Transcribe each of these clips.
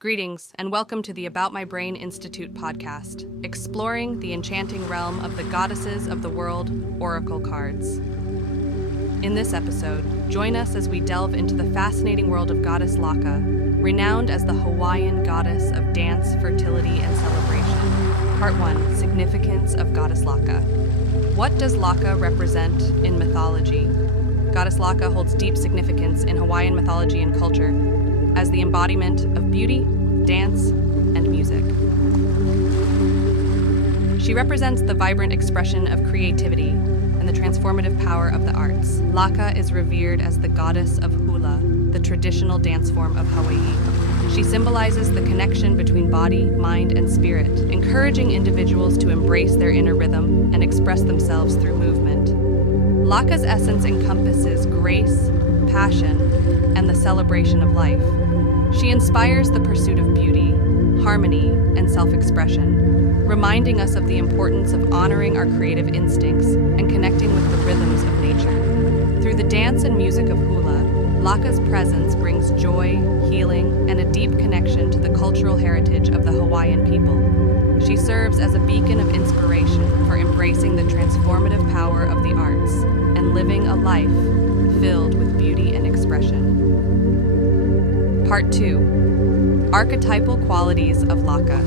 Greetings, and welcome to the About My Brain Institute podcast, exploring the enchanting realm of the goddesses of the world, oracle cards. In this episode, join us as we delve into the fascinating world of Goddess Laka, renowned as the Hawaiian Goddess of dance, fertility, and celebration. Part 1, Significance of Goddess Laka. What does Laka represent in mythology? Goddess Laka holds deep significance in Hawaiian mythology and culture as the embodiment of beauty, dance, and music. She represents the vibrant expression of creativity and the transformative power of the arts. Laka is revered as the goddess of Hula, the traditional dance form of Hawaii. She symbolizes the connection between body, mind, and spirit, encouraging individuals to embrace their inner rhythm and express themselves through movement. Laka's essence encompasses grace, passion, and the celebration of life. She inspires the pursuit of beauty, harmony, and self-expression, reminding us of the importance of honoring our creative instincts and connecting with the rhythms of nature. Through the dance and music of Hula, Laka's presence brings joy, healing, and a deep connection to the cultural heritage of the Hawaiian people. She serves as a beacon of inspiration for embracing the transformative power of the arts and living a life filled with beauty and expression. Part 2, Archetypal Qualities of Laka.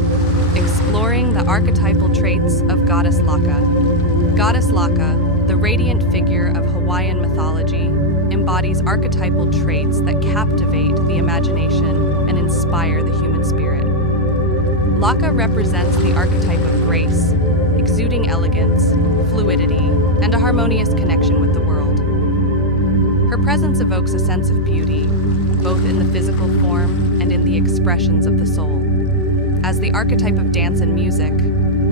Exploring the archetypal traits of Goddess Laka. Goddess Laka, the radiant figure of Hawaiian mythology, embodies archetypal traits that captivate the imagination and inspire the human spirit. Laka represents the archetype of grace, exuding elegance, fluidity, and a harmonious connection with the world. Her presence evokes a sense of beauty, both in the physical form and in the expressions of the soul. As the archetype of dance and music,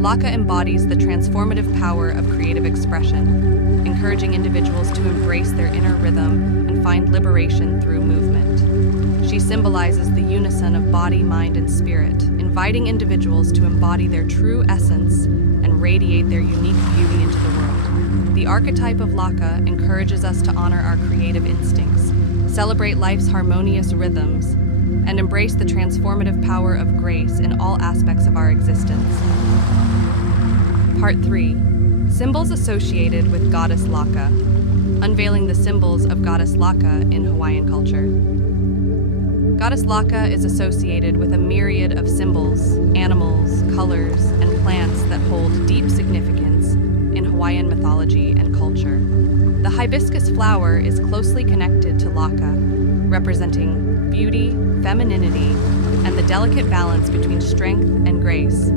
Laka embodies the transformative power of creative expression, encouraging individuals to embrace their inner rhythm and find liberation through movement. She symbolizes the unison of body, mind, and spirit, inviting individuals to embody their true essence and radiate their unique beauty into the world. The archetype of Laka encourages us to honor our creative instincts, celebrate life's harmonious rhythms, and embrace the transformative power of grace in all aspects of our existence. Part 3, Symbols associated with Goddess Laka. Unveiling the symbols of Goddess Laka in Hawaiian culture. Goddess Laka is associated with a myriad of symbols, animals, colors, and plants that hold deep significance in Hawaiian mythology and culture. The hibiscus flower is closely connected to Laka, representing beauty, femininity, and the delicate balance between strength and grace.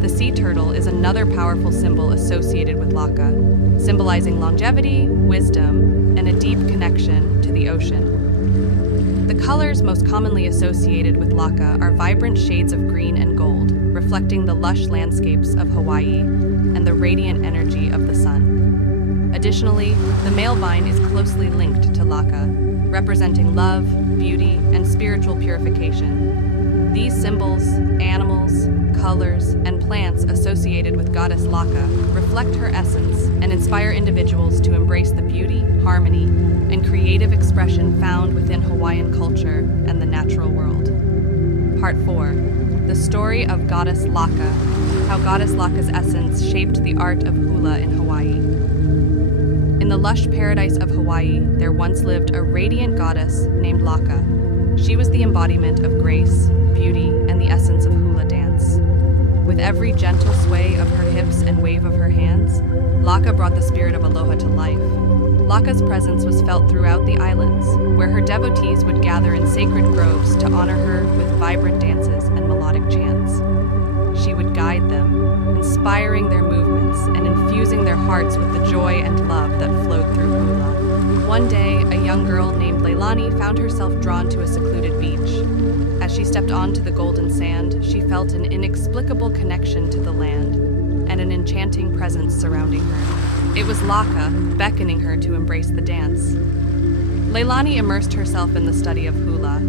The sea turtle is another powerful symbol associated with Laka, symbolizing longevity, wisdom, and a deep connection to the ocean. The colors most commonly associated with Laka are vibrant shades of green and gold, reflecting the lush landscapes of Hawaii and the radiant energy of the sun. Additionally, the male vine is closely linked to Laka, representing love, beauty, and spiritual purification. These symbols, animals, colors, and plants associated with Goddess Laka reflect her essence and inspire individuals to embrace the beauty, harmony, and creative expression found within Hawaiian culture and the natural world. Part 4, The Story of Goddess Laka, how Goddess Laka's essence shaped the art of Hula in Hawaii. In the lush paradise of Hawaii, there once lived a radiant goddess named Laka. She was the embodiment of grace, beauty, and the essence of Hula dance. With every gentle sway of her hips and wave of her hands, Laka brought the spirit of Aloha to life. Laka's presence was felt throughout the islands, where her devotees would gather in sacred groves to honor her with vibrant dances and melodic chants. She would guide them, inspiring their movements and infusing their hearts with the joy and love that flowed through Hula. One day, a young girl named Leilani found herself drawn to a secluded beach. As she stepped onto the golden sand, she felt an inexplicable connection to the land and an enchanting presence surrounding her. It was Laka, beckoning her to embrace the dance. Leilani immersed herself in the study of Hula,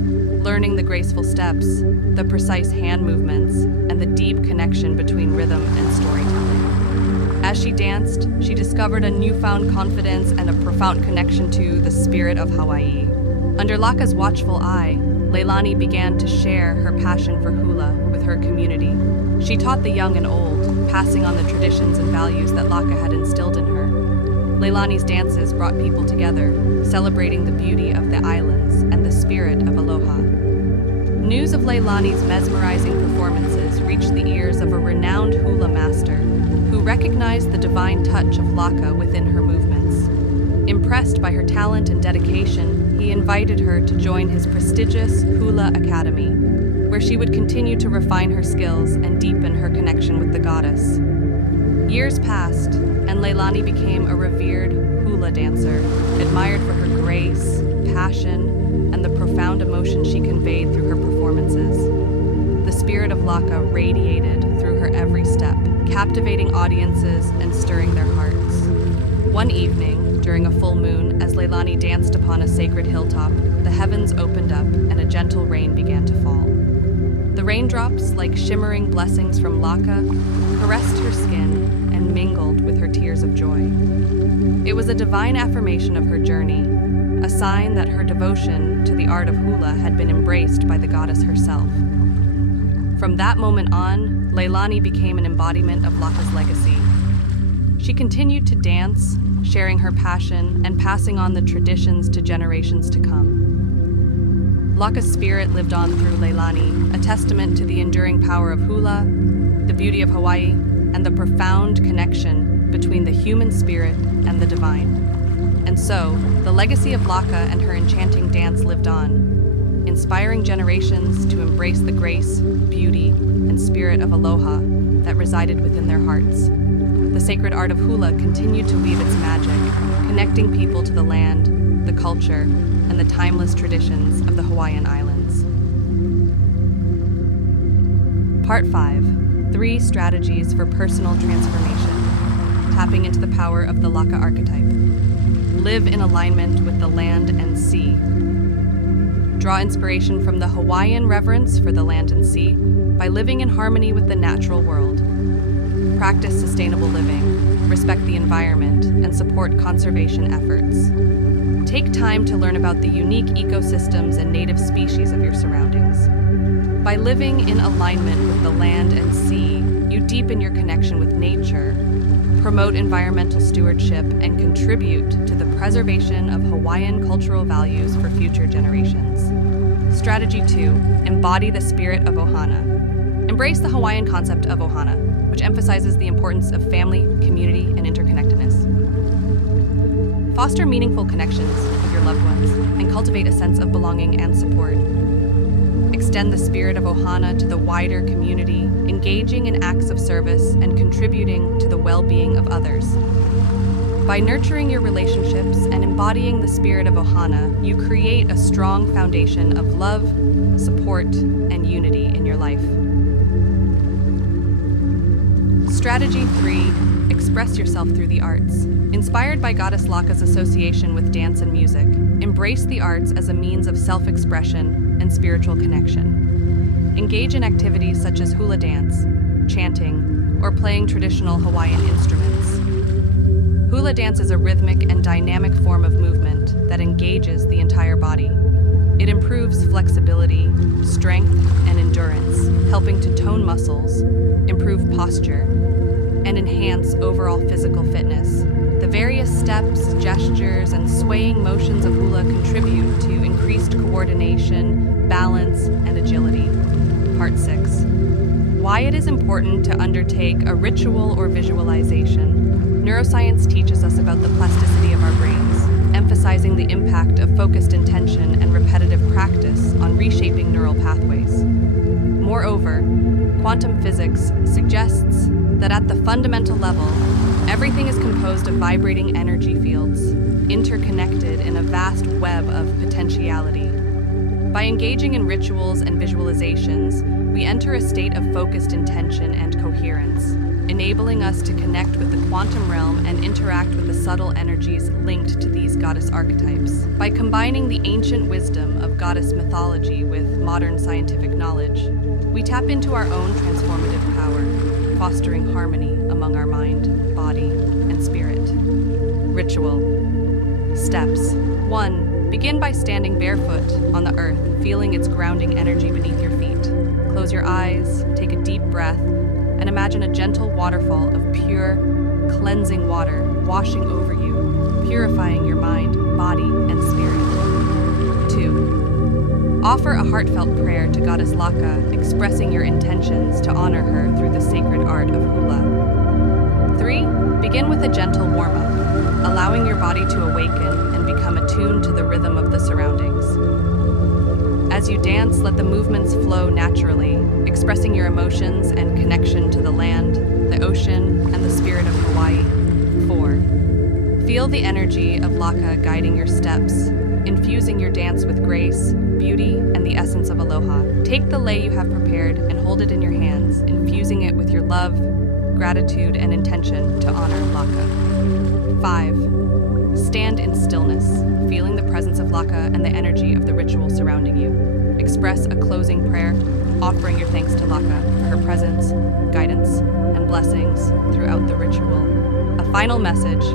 learning the graceful steps, the precise hand movements, and the deep connection between rhythm and storytelling. As she danced, she discovered a newfound confidence and a profound connection to the spirit of Hawaii. Under Laka's watchful eye, Leilani began to share her passion for hula with her community. She taught the young and old, passing on the traditions and values that Laka had instilled in her. Leilani's dances brought people together, celebrating the beauty of the islands and the spirit of Aloha. News of Leilani's mesmerizing performances reached the ears of a renowned hula master who recognized the divine touch of Laka within her movements. Impressed by her talent and dedication, he invited her to join his prestigious Hula Academy, where she would continue to refine her skills and deepen her connection with the goddess. Years passed, and Leilani became a revered hula dancer, admired for her grace, passion, and the profound emotion she conveyed through her performances. The spirit of Laka radiated through her every step, captivating audiences and stirring their hearts. One evening, during a full moon, as Leilani danced upon a sacred hilltop, the heavens opened up and a gentle rain began to fall. The raindrops, like shimmering blessings from Laka, caressed her skin and mingled with her tears of joy. It was a divine affirmation of her journey, a sign that her devotion to the art of hula had been embraced by the goddess herself. From that moment on, Leilani became an embodiment of Laka's legacy. She continued to dance, sharing her passion and passing on the traditions to generations to come. Laka's spirit lived on through Leilani, a testament to the enduring power of hula, the beauty of Hawaii, and the profound connection between the human spirit and the divine. And so, the legacy of Laka and her enchanting dance lived on, inspiring generations to embrace the grace, beauty, and spirit of Aloha that resided within their hearts. The sacred art of hula continued to weave its magic, connecting people to the land, the culture, and the timeless traditions of the Hawaiian Islands. Part 5. 3 Strategies for Personal Transformation. Tapping into the power of the Laka archetype. Live in alignment with the land and sea. Draw inspiration from the Hawaiian reverence for the land and sea by living in harmony with the natural world. Practice sustainable living, respect the environment, and support conservation efforts. Take time to learn about the unique ecosystems and native species of your surroundings. By living in alignment with the land and sea, you deepen your connection with nature, promote environmental stewardship, and contribute to the preservation of Hawaiian cultural values for future generations. Strategy 2. Embody the spirit of Ohana. Embrace the Hawaiian concept of Ohana, which emphasizes the importance of family, community, and interconnectedness. Foster meaningful connections with your loved ones and cultivate a sense of belonging and support. Extend the spirit of Ohana to the wider community, engaging in acts of service and contributing to the well-being of others. By nurturing your relationships and embodying the spirit of Ohana, you create a strong foundation of love, support, and unity in your life. Strategy 3. Express yourself through the arts. Inspired by Goddess Laka's association with dance and music, embrace the arts as a means of self-expression and spiritual connection. Engage in activities such as hula dance, chanting, or playing traditional Hawaiian instruments. Hula dance is a rhythmic and dynamic form of movement that engages the entire body. It improves flexibility, strength, and endurance, helping to tone muscles, improve posture, and enhance overall physical fitness. The various steps, gestures, and swaying motions of hula contribute to increased coordination, balance, and agility. Part 6. Why it is important to undertake a ritual or visualization. Neuroscience teaches us about the plasticity of our brains, emphasizing the impact of focused intention and repetitive practice on reshaping neural pathways. Moreover, quantum physics suggests that at the fundamental level, everything is composed of vibrating energy fields, interconnected in a vast web of potentiality. By engaging in rituals and visualizations, we enter a state of focused intention and coherence, enabling us to connect with the quantum realm and interact with the subtle energies linked to these goddess archetypes. By combining the ancient wisdom of goddess mythology with modern scientific knowledge, we tap into our own transformative power, fostering harmony among our mind, body, and spirit. Ritual. Steps. 1. Begin by standing barefoot on the earth, feeling its grounding energy beneath your feet. Close your eyes, take a deep breath, and imagine a gentle waterfall of pure, cleansing water washing over you, purifying your mind, body, and spirit. 2. Offer a heartfelt prayer to Goddess Laka, expressing your intentions to honor her through the sacred art of Hula. 3. Begin with a gentle warm-up, allowing your body to awaken and become attuned to the rhythm of the surroundings. As you dance, let the movements flow naturally, expressing your emotions and connection to the land, the ocean, and the spirit of Hawaii. 4. Feel the energy of Laka guiding your steps, infusing your dance with grace, beauty, and the essence of Aloha. Take the lei you have prepared and hold it in your hands, infusing it with your love, gratitude, and intention to honor Laka. 5. Stand in stillness, feeling the presence of Laka and the energy of the ritual surrounding you. Express a closing prayer, offering your thanks to Laka for her presence, guidance, and blessings throughout the ritual. A final message,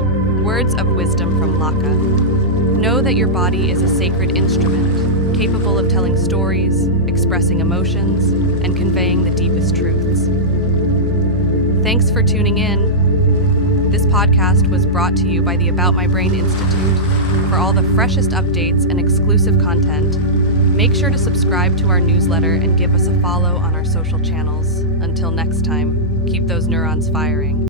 words of wisdom from Laka. Know that your body is a sacred instrument, capable of telling stories, expressing emotions, and conveying the deepest truths. Thanks for tuning in. This podcast was brought to you by the About My Brain Institute. For all the freshest updates and exclusive content, make sure to subscribe to our newsletter and give us a follow on our social channels. Until next time, keep those neurons firing.